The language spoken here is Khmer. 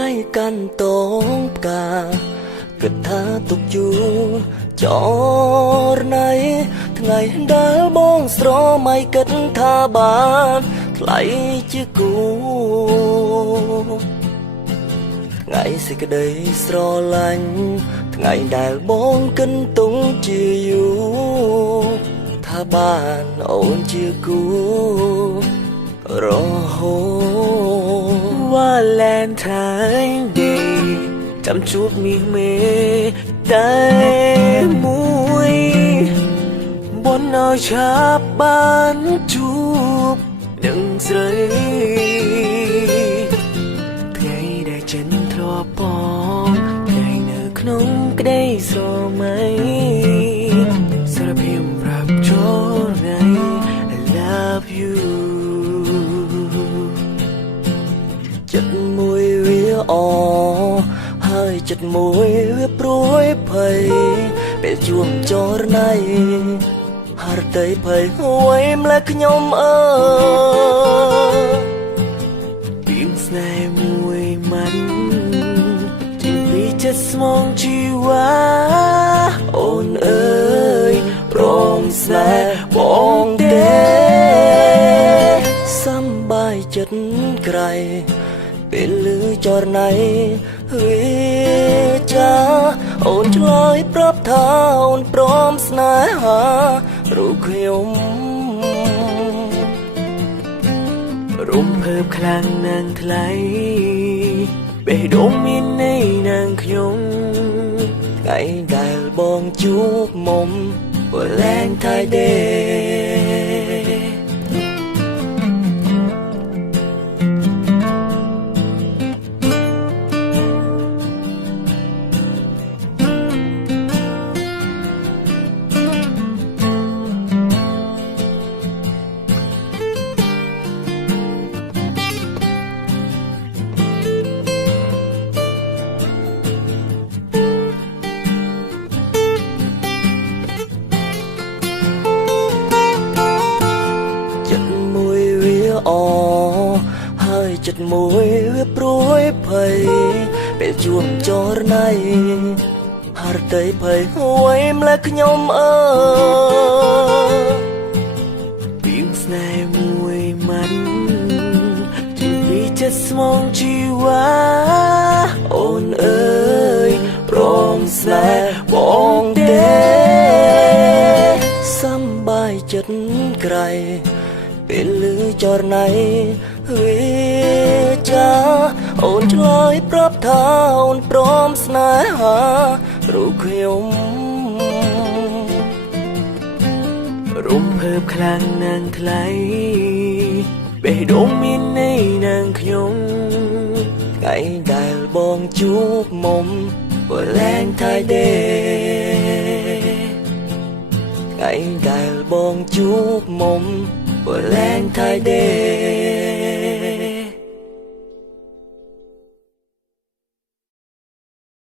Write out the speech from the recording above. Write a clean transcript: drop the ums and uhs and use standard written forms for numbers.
ដៃកាន់តងផ្កាគិតថាទុកយូរចរណៃថ្ងៃដែលបងស្រមៃគិតថាបានថ្លៃជាគូថ្ងៃសេចក្តីស្រឡាញ់ថ្ងៃដែលបងគិនទុំជាយូរថាបានអូនជាគូរហូត Valentine Day ចាំជួបមីមេតែមួយបនឲ្យឆាប់បានជួបនឹងស្រីថ្ងៃដែលចិនធ្លាប់បងថ្ងៃនៅក្នុងក្តីស្រមៃសារភាពប្រាប់ចូលថ្ងៃ I love you ចិត្តមួយវាអហើយចិត្តមួយវាព្រួយភ័យពេលជួបចរណៃហរតីភ័យហួយម្លេះខ្ញុំពីងស្នេហ៍មួយម៉ាន់ជាពីចិត្តស្មងជីវ៉ាអូនអើយព្រមស្នេហ៍បងទេសំបាយចិត្តក្រៃពេលលឺចរណៃវាចាអូនឆ្លើយប្រាប់ថាអូនព្រមស្នេហារូបខ្ញុំរំភើបខ្លាំងណាស់ថ្លៃបេះដូងមានន័យណាស់ខ្ញុំថ្ងៃដែលបងជួបមុំ Valentine Dayហើយចិត្តមួយវាព្រួយភ័យពេលជួបចរណៃហរតីភ័យហួយម្លេះខ្ញុំពីងស្នេហ៍មួយម៉ាន់ជាពីចិត្តស្មងជីវ៉ាអូនអើយព្រមស្នេហ៍បងទេសំបាយចិត្តក្រៃពេលលឺចរណៃវាចាអូនឆ្លើយប្រាប់ថាអូនព្រមស្នេហារូបខ្ញុំរំភើបខ្លាំងណាស់ថ្លៃបេះដូងមានន័យណាស់ខ្ញុំថ្ងៃដែលបងជួបមុំ Valentine Day ថ្ងៃដែលបងជួបមុំ Valentine Day